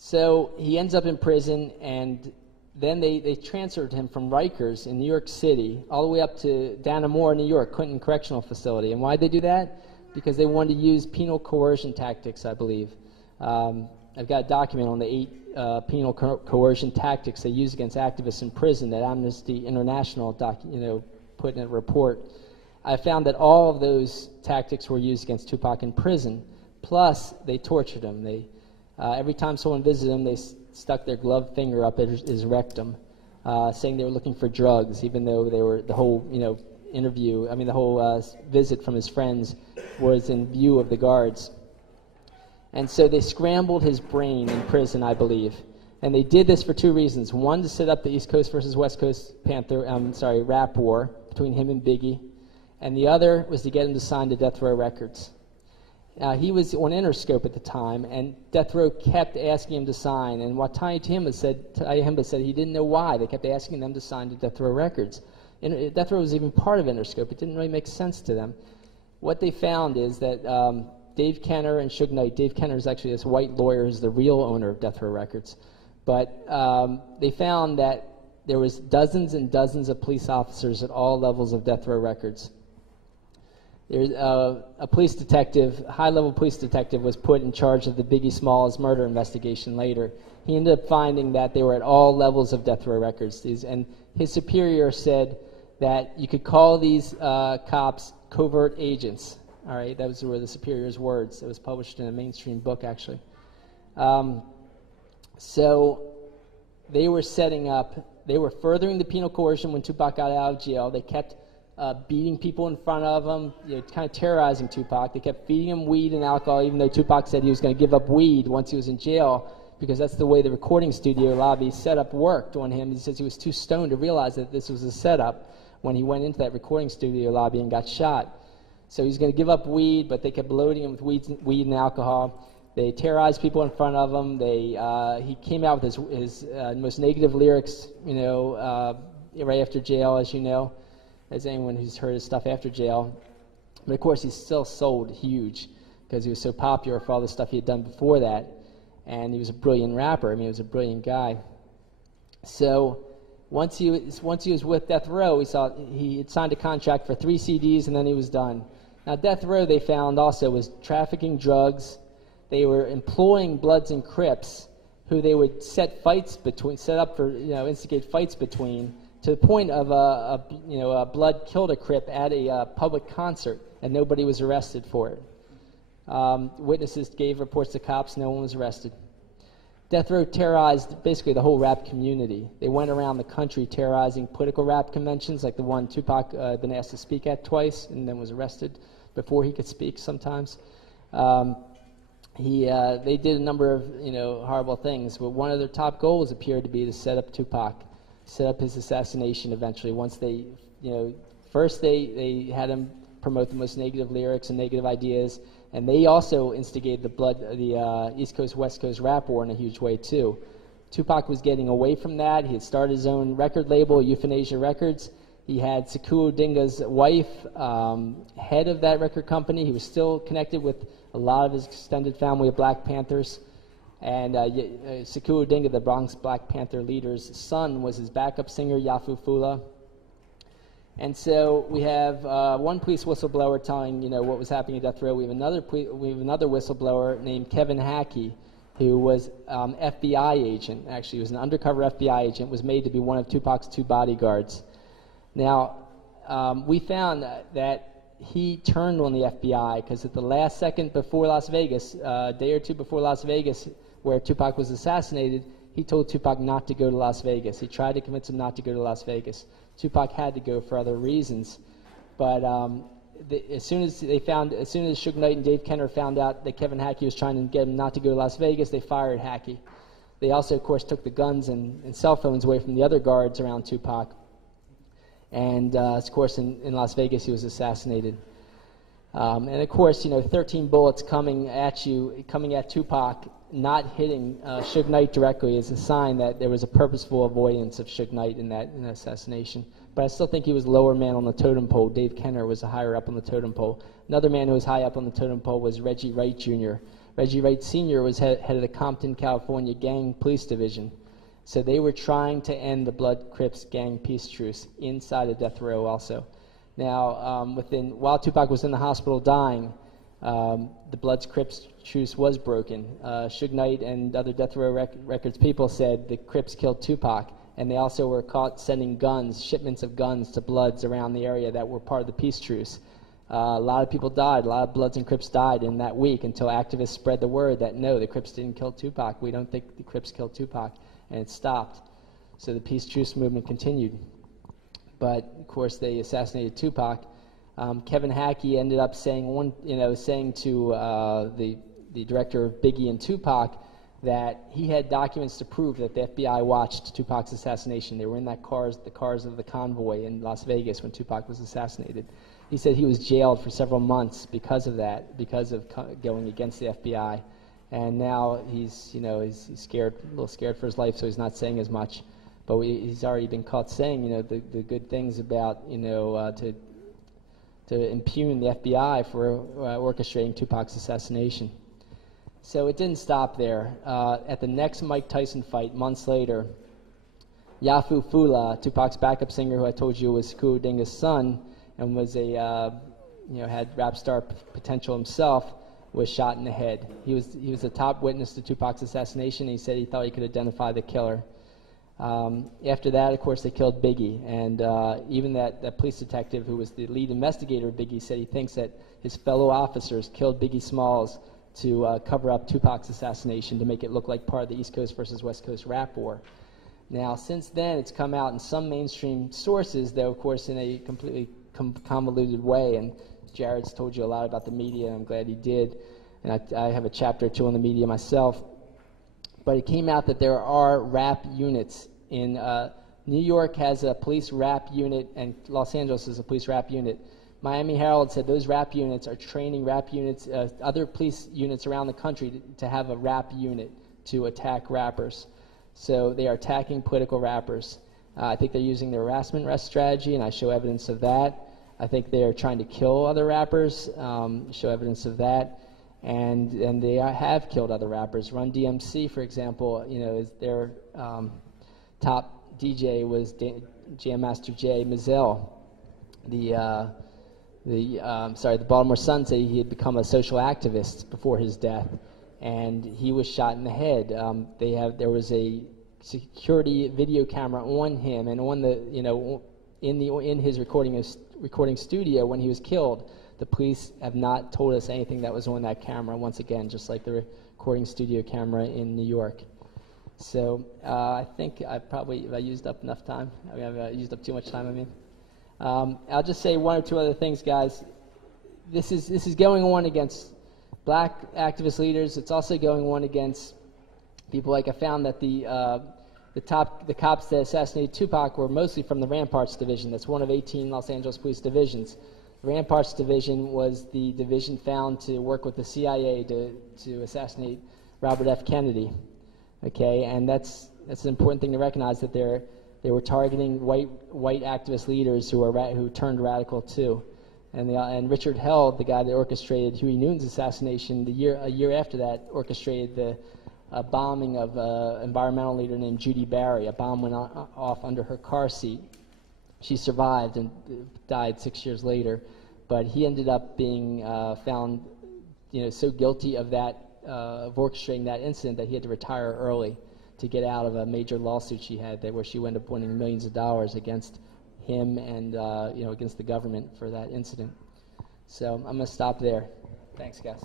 So he ends up in prison, and then they transferred him from Rikers in New York City all the way up to Dannemora, New York, Clinton Correctional Facility. And why did they do that? Because they wanted to use penal coercion tactics, I believe. I've got a document on the 8 penal coercion tactics they use against activists in prison that Amnesty International put in a report. I found that all of those tactics were used against Tupac in prison. Plus, they tortured him. Every time someone visited him, they stuck their gloved finger up at his rectum, saying they were looking for drugs, even though they were the whole visit from his friends was in view of the guards. And so they scrambled his brain in prison, I believe. And they did this for 2 reasons. One, to set up the East Coast versus West Coast rap war between him and Biggie. And the other was to get him to sign the Death Row Records. He was on Interscope at the time, and Death Row kept asking him to sign. And what Tiny Timba said he didn't know why. They kept asking them to sign to Death Row Records. Death Row was even part of Interscope. It didn't really make sense to them. What they found is that Dave Kenner and Suge Knight, Dave Kenner is actually this white lawyer who's the real owner of Death Row Records, but they found that there was dozens and dozens of police officers at all levels of Death Row Records. There's a police detective, high-level police detective, was put in charge of the Biggie Smalls murder investigation later. He ended up finding that they were at all levels of Death Row Records. And his superior said that you could call these cops covert agents. All right, those were the superior's words. It was published in a mainstream book, actually. So they were they were furthering the penal coercion when Tupac got out of jail. They kept beating people in front of him, kind of terrorizing Tupac. They kept feeding him weed and alcohol, even though Tupac said he was going to give up weed once he was in jail, because that's the way the recording studio lobby setup worked on him. He says he was too stoned to realize that this was a setup when he went into that recording studio lobby and got shot. So he was going to give up weed, but they kept loading him with weed and alcohol. They terrorized people in front of him. He came out with his most negative lyrics, right after jail, as you know, as anyone who's heard his stuff after jail. But of course, he still sold huge because he was so popular for all the stuff he had done before that. And he was a brilliant rapper. I mean, he was a brilliant guy. So once he was with Death Row, he had signed a contract for 3 CDs, and then he was done. Now, Death Row, they found also, was trafficking drugs. They were employing Bloods and Crips, who they would instigate fights between, to the point of a Blood killed a Crip at a public concert, and nobody was arrested for it. Witnesses gave reports to cops. No one was arrested. Death Row terrorized basically the whole rap community. They went around the country terrorizing political rap conventions, like the one Tupac had been asked to speak at twice and then was arrested before he could speak sometimes. They did a number of horrible things, but one of their top goals appeared to be to set up Tupac, set up his assassination eventually. Once they, first they had him promote the most negative lyrics and negative ideas, and they also instigated the East Coast West Coast rap war in a huge way too. Tupac was getting away from that. He had started his own record label, Euthanasia Records. He had Sekou Odinga's wife, head of that record company. He was still connected with a lot of his extended family of Black Panthers. And Sekou Odinga, the Bronx Black Panther leader's son, was his backup singer, Yafu Fula. And so we have one police whistleblower telling what was happening at Death Row. We have another whistleblower named Kevin Hackey, who was FBI agent. Actually, he was an undercover FBI agent. Was made to be one of Tupac's 2 bodyguards. Now, we found that he turned on the FBI because at the last second before Las Vegas, a day or two before Las Vegas, where Tupac was assassinated, he told Tupac not to go to Las Vegas. He tried to convince him not to go to Las Vegas. Tupac had to go for other reasons, but as soon as Suge Knight and Dave Kenner found out that Kevin Hackey was trying to get him not to go to Las Vegas, they fired Hackey. They also, of course, took the guns and cell phones away from the other guards around Tupac. And, of course, in Las Vegas, he was assassinated. And, of course, 13 bullets coming at Tupac, not hitting Suge Knight directly is a sign that there was a purposeful avoidance of Suge Knight in that assassination. But I still think he was the lower man on the totem pole. Dave Kenner was higher up on the totem pole. Another man who was high up on the totem pole was Reggie Wright Jr. Reggie Wright Sr. was head of the Compton, California Gang Police Division. So they were trying to end the Blood Crips gang peace truce inside of death row also. Now, while Tupac was in the hospital dying, the Blood Crips truce was broken. Suge Knight and other death row records people said the Crips killed Tupac, and they also were caught sending guns, shipments of guns to Bloods around the area that were part of the peace truce. A lot of people died. A lot of Bloods and Crips died in that week until activists spread the word that no, the Crips didn't kill Tupac. We don't think the Crips killed Tupac, and it stopped. So the peace truce movement continued. But of course, they assassinated Tupac. Kevin Hackey ended up saying to the director of Biggie and Tupac that he had documents to prove that the FBI watched Tupac's assassination. They were in the cars of the convoy in Las Vegas when Tupac was assassinated. He said he was jailed for several months because of that, because of going against the FBI. And now he's scared, a little scared for his life, so he's not saying as much. But he's already been caught saying, the good things about, to impugn the FBI for orchestrating Tupac's assassination. So it didn't stop there. At the next Mike Tyson fight, months later, Yafu Fula, Tupac's backup singer, who I told you was Kuru Dinga's son, and was had rap star potential himself, was shot in the head. He was the top witness to Tupac's assassination. He said he thought he could identify the killer. After that, of course, they killed Biggie, and even that police detective who was the lead investigator of Biggie said he thinks that his fellow officers killed Biggie Smalls to cover up Tupac's assassination, to make it look like part of the East Coast versus West Coast rap war. Now, since then, it's come out in some mainstream sources, though, of course, in a completely convoluted way, and Jared's told you a lot about the media, and I'm glad he did, and I have a chapter or two on the media myself. But it came out that there are rap units in New York has a police rap unit, and Los Angeles has a police rap unit. Miami Herald said those rap units are training rap units, other police units around the country to have a rap unit to attack rappers. So they are attacking political rappers. I think they're using the harassment arrest strategy, and I show evidence of that. I think they are trying to kill other rappers, show evidence of that. And they have killed other rappers. Run DMC, for example, is their top DJ was Jam Master Jay Mizell. The Baltimore Sun said he had become a social activist before his death, and he was shot in the head. There was a security video camera on him and on in his recording studio when he was killed. The police have not told us anything that was on that camera, once again, just like the recording studio camera in New York. So I think I used up enough time. I've used up too much time, I'll just say one or two other things, guys. This is going on against black activist leaders. It's also going on against people. Like I found that the cops that assassinated Tupac were mostly from the Ramparts Division. That's one of 18 Los Angeles police divisions. The Ramparts Division was the division found to work with the CIA to assassinate Robert F. Kennedy. Okay, and that's an important thing to recognize, that they were targeting white activist leaders who turned radical too. And Richard Held, the guy that orchestrated Huey Newton's assassination, a year after that, orchestrated the bombing of an environmental leader named Judy Barry. A bomb went off under her car seat. She survived and died 6 years later, but he ended up being found, so guilty of orchestrating that incident that he had to retire early to get out of a major lawsuit she had where she wound up winning millions of dollars against him and against the government for that incident. So I'm going to stop there. Thanks, guys.